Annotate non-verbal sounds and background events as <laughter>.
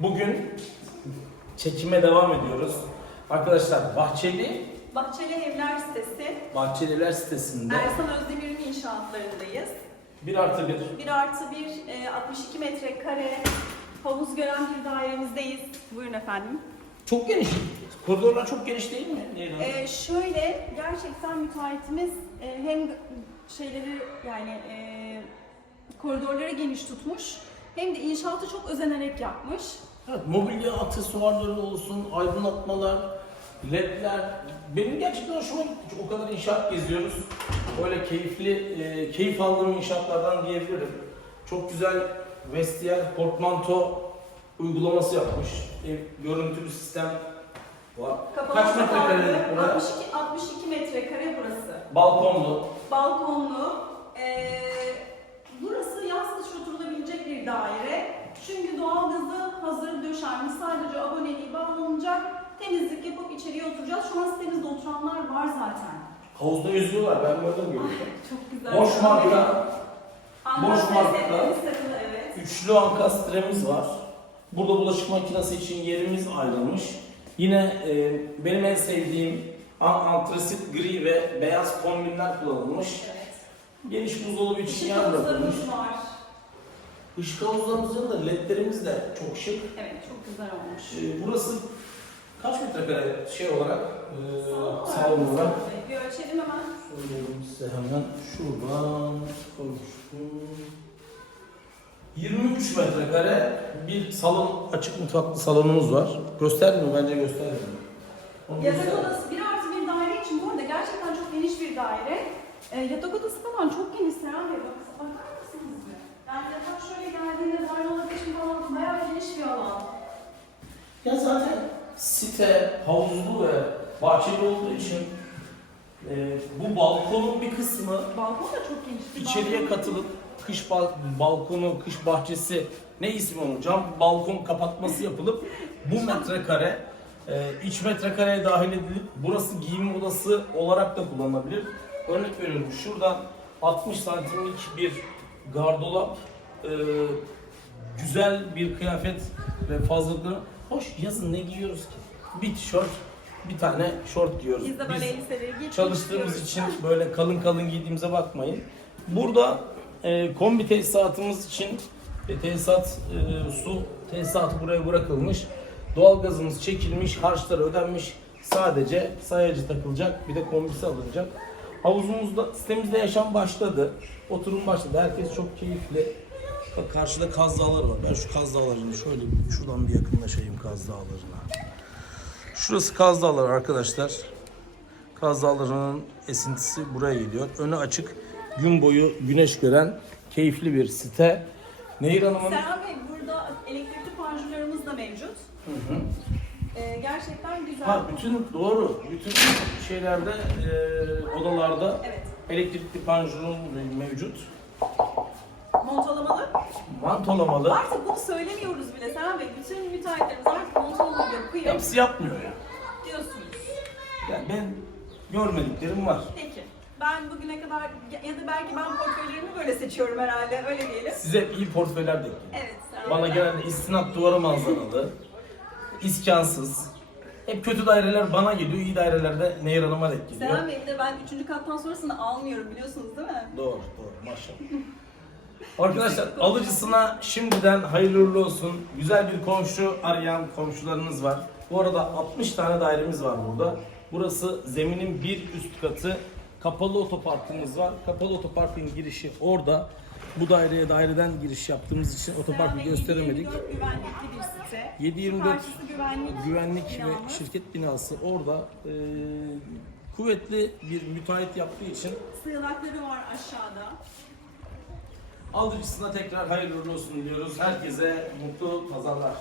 Bugün çekime devam ediyoruz. Arkadaşlar Bahçeli, Bahçeli Evler sitesi. Bahçeliler sitesinde Ersan Özdemir'in inşaatlarındayız. 1 artı 1 1 artı 1, 62 metrekare havuz gören bir dairemizdeyiz. Buyurun efendim. çok geniş. Koridorlar çok geniş değil mi? Neydi? Ee, şöyle, gerçekten müteahhitimiz e, hem şeyleri yani e, koridorları geniş tutmuş hem de inşaatı çok özenerek yapmış. Evet, mobilya aksesuarları olsun, aydınlatmalar, ledler. Benim gerçekten hoşuma gitti. O kadar inşaat geziyoruz. Böyle keyifli, e, keyif aldığım inşaatlardan diyebilirim. Çok güzel vestiyer, portmanto uygulaması yapmış. E, görüntülü sistem var. Kapalı Kaç burası? 62, 62 metrekare burası. Balkonlu. balkonlu. Ee, burası yaz kış oturulabilecek bir daire. Çünkü doğalgazı hazır döşenmiş. Sadece aboneliği bağlanacak. Temizlik yapıp içeriye oturacağız. Şu an sitemizde oturanlar var zaten. Havuzda yüzüyorlar. Ben gördüm görüyorum. Çok güzel. Boş marka, boş marka. evet. Üçlü ankastremiz var. Burada bulaşık makinesi için yerimiz ayrılmış. Yine e, benim en sevdiğim an- antrasit gri ve beyaz kombinler kullanılmış. Evet. Geniş buzdolabı için yer bırakılmış. var. Işık havuzlarımızın da ledlerimiz de çok şık. Evet, çok güzel olmuş. E, burası kaç metrekare şey olarak e, Salon olarak? bir ölçelim hemen. Söylüyorum size hemen şuradan ölçtüm. 23 metrekare bir salon, açık mutfaklı salonumuz var. Göstermiyor bence göstermiyor. Yatak odası 1 artı 1 daire için bu arada gerçekten çok geniş bir daire. E, yatak odası falan çok geniş Serhan Bey. Bak, bakar mısınız? Yani yatak şöyle geldiğinde odası için falan bayağı geniş bir alan. Ya zaten site havuzlu ve bahçeli olduğu için e, bu balkonun bir kısmı Balkon da çok geniş. bir içeriye balkon. katılıp kış bal- balkonu, kış bahçesi ne ismi onun cam balkon kapatması yapılıp <laughs> bu metrekare e, iç metrekareye dahil edilip burası giyim odası olarak da kullanılabilir. Örnek veriyorum şuradan 60 santimlik bir gardolap e, güzel bir kıyafet ve fazlalıkları hoş yazın ne giyiyoruz ki? Bir tişört, bir tane şort giyiyoruz. Biz de böyle elbiseleri giyip Çalıştığımız için böyle kalın kalın giydiğimize bakmayın. Burada e, kombi tesisatımız için e, tesisat e, su tesisatı buraya bırakılmış. Doğalgazımız çekilmiş, harçları ödenmiş. Sadece sayacı takılacak, bir de kombisi alınacak. Havuzumuzda, sitemizde yaşam başladı. Oturum başladı. Herkes çok keyifli. Bak karşıda Kaz Dağları var. Ben şu Kaz Dağları'nı şöyle bir- şuradan bir yakınlaşayım Kaz Dağları'na. Şurası Kaz Dağları arkadaşlar. Kaz Dağları'nın esintisi buraya geliyor. Önü açık, gün boyu güneş gören keyifli bir site. Nehir Hanım'ın Serhan Bey burada elektrikli panjurlarımız da mevcut. Hı hı. E, gerçekten güzel. ha, bütün doğru, bütün şeylerde e, odalarda Evet. elektrikli panjurun mevcut. Montolamalı. Mantolamalı. Artık bunu söylemiyoruz bile Serhan Bey. Bütün müteahhitlerimiz artık montolama yapıyor. Hepsi yapmıyor ya. Diyorsunuz. Yani ben görmediklerim var. Peki. Ben bugüne kadar ya da belki ben portföylerimi böyle seçiyorum herhalde. Öyle diyelim. Size iyi portföyler denk geliyor. Evet. Serhan Bana Bey. genelde istinat duvarı manzaralı, iskansız. Hep kötü daireler bana geliyor, iyi daireler de Nehir Hanım'a denk geliyor. Serhan Bey bir de ben üçüncü kattan sonrasını almıyorum biliyorsunuz değil mi? Doğru, doğru. Maşallah. <laughs> Arkadaşlar alıcısına şimdiden hayırlı uğurlu olsun. Güzel bir komşu arayan komşularınız var. Bu arada 60 tane dairemiz var burada. Burası zeminin bir üst katı. Kapalı otoparkımız var. Kapalı otoparkın girişi orada. Bu daireye daireden giriş yaptığımız için otoparkı gösteremedik. 7/24 güvenlikli bir site. 7/24 Şu karşısı güvenlik, Güvenlik ve binamız. şirket binası orada. Ee, kuvvetli bir müteahhit yaptığı için Sığınakları var aşağıda. Alıcısına tekrar hayırlı uğurlu olsun diyoruz. Herkese mutlu pazarlar.